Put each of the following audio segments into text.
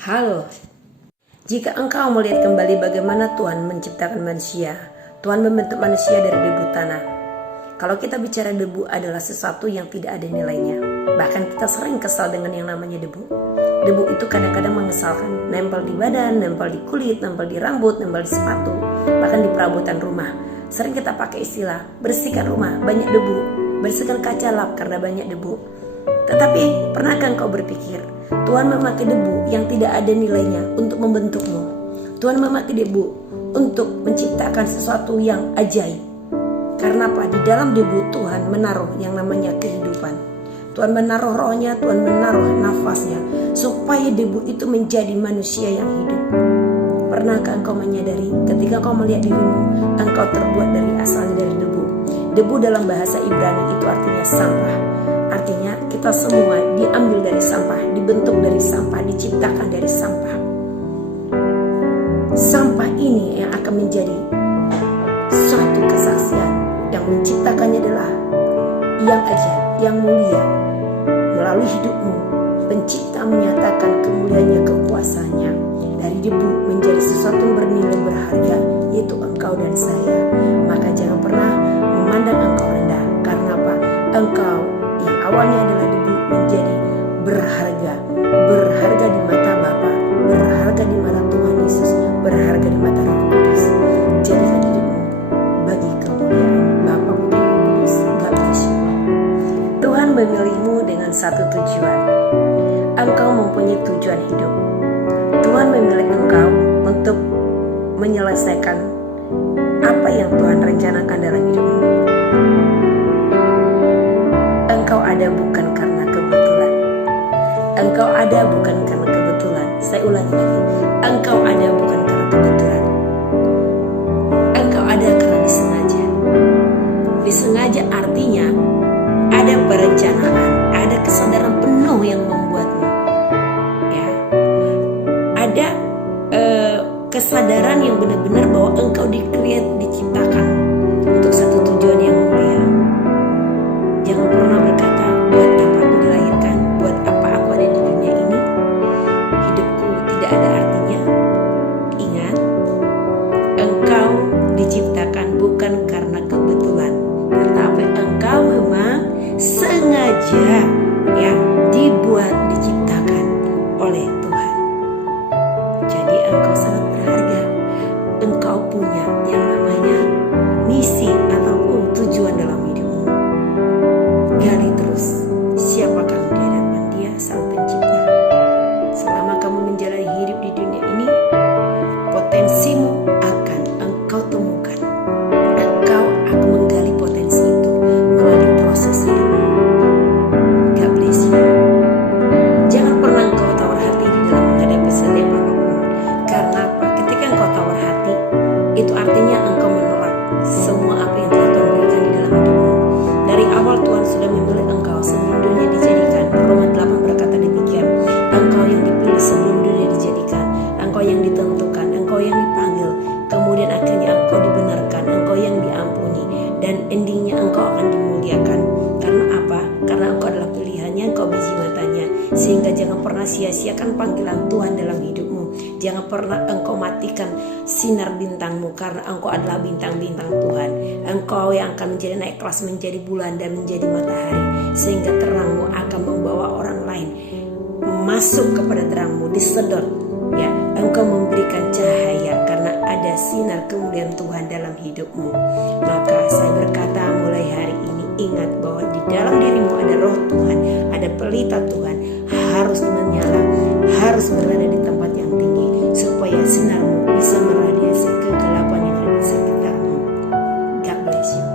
Halo, jika engkau melihat kembali bagaimana Tuhan menciptakan manusia, Tuhan membentuk manusia dari debu tanah. Kalau kita bicara debu adalah sesuatu yang tidak ada nilainya. Bahkan kita sering kesal dengan yang namanya debu. Debu itu kadang-kadang mengesalkan, nempel di badan, nempel di kulit, nempel di rambut, nempel di sepatu, bahkan di perabotan rumah. Sering kita pakai istilah, bersihkan rumah, banyak debu, bersihkan kaca lap karena banyak debu. Tetapi pernahkah engkau berpikir, Tuhan memakai debu yang tidak ada nilainya untuk membentukmu. Tuhan memakai debu untuk menciptakan sesuatu yang ajaib. Karena apa? Di dalam debu Tuhan menaruh yang namanya kehidupan. Tuhan menaruh rohnya, Tuhan menaruh nafasnya, supaya debu itu menjadi manusia yang hidup. Pernahkah engkau menyadari ketika engkau melihat dirimu, engkau terbuat dari asalnya dari debu. Debu dalam bahasa Ibrani itu artinya sampah. Artinya kita semua diambil dari sampah, dibentuk dari sampah, diciptakan dari sampah. Sampah ini yang akan menjadi suatu kesaksian. Yang menciptakannya adalah yang ajaib, yang mulia. Melalui hidupmu, pencipta menyatakan kemuliaannya, kekuasaannya. Dari debu menjadi sesuatu yang bernilai berharga, yaitu engkau dan saya. Maka jangan pernah memandang engkau rendah. Karena apa? Engkau yang awalnya adalah debu menjadi berharga. Berharga di mata Bapa, berharga di mata Tuhan Yesus, berharga di mata Roh Kudus. Jadikan hidupmu bagi kemuliaan Bapa, Putra, Roh Kudus. God bless you. Tuhan memilihmu dengan satu tujuan. Engkau mempunyai tujuan hidup. Tuhan memilih engkau untuk menyelesaikan apa yang Tuhan rencanakan dalam hidupmu. Engkau ada bukan karena kebetulan. Engkau ada bukan karena kebetulan. Saya ulangi lagi. Engkau ada bukan karena kebetulan. Engkau ada karena disengaja. Disengaja artinya ada perencanaan, ada kesadaran penuh yang membuatmu. Ya, ada kesadaran yang benar-benar bahwa engkau diciptakan untuk satu tujuan yang mulia. Jangan pernah berkata, buat apa aku dilahirkan, buat apa aku ada di dunia ini, hidupku tidak ada artinya. Ingat, engkau diciptakan bukan karena kebetulan, tetapi engkau memang sengaja ya dibuat, diciptakan oleh Tuhan. Jadi engkau sangat berharga. Engkau punya yang namanya misi ataupun tujuan dalam hidupmu. Gali terus siapakah di hadapan Dia Sang Pencipta. Selama kamu menjalani hidup di dunia ini, potensimu akan engkau temukan. Engkau akan menggali potensi itu melalui proses hidupmu. God bless you. Jangan pernah engkau tawar hati di dalam menghadapi setiap apapun. Karena apa? Ketika engkau tawar hati, itu artinya engkau menolak semua apa yang telah Tuhan berikan di dalam hidupmu. Dari awal Tuhan sudah memilih engkau sebelum dunia dijadikan. Roma 8 berkata demikian. Engkau yang dipilih sebelum dunia dijadikan. Engkau yang ditentukan. Engkau yang dipanggil. Kemudian akhirnya engkau dibenarkan. Engkau yang diampuni. Dan endingnya engkau akan dimuliakan. Karena apa? Karena engkau adalah pilihannya. Engkau biji matanya. Sehingga jangan pernah sia-siakan panggilan Tuhan dalam hidupmu. Jangan pernah engkau matikan sinar bintangmu, karena engkau adalah bintang-bintang Tuhan. Engkau yang akan menjadi naik kelas menjadi bulan dan menjadi matahari, sehingga terangmu akan membawa orang lain masuk kepada terangmu, disedot. Ya, engkau memberikan cahaya karena ada sinar kemuliaan Tuhan dalam hidupmu. Maka saya berkata mulai hari ini, ingat bahwa di dalam dirimu ada roh Tuhan, ada pelita Tuhan, harus menyala, harus berada di tempat yang tinggi, supaya sinarmu bisa meradiasi kegelapan yang ada di sekitarmu. God bless you.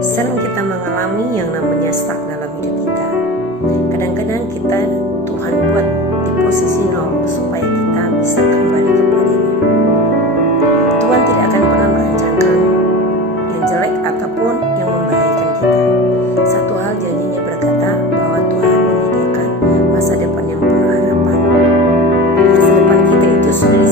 Sering kita mengalami yang namanya stuck dalam hidup kita. Kadang-kadang kita Tuhan buat di posisi nol supaya kita bisa kembali kepadanya. Tuhan tidak akan pernah merencanakan yang jelek ataupun yang membahayakan kita. Satu hal janjinya berkata bahwa Tuhan menyediakan masa depan yang penuh harapan. Masa depan kita itu sudah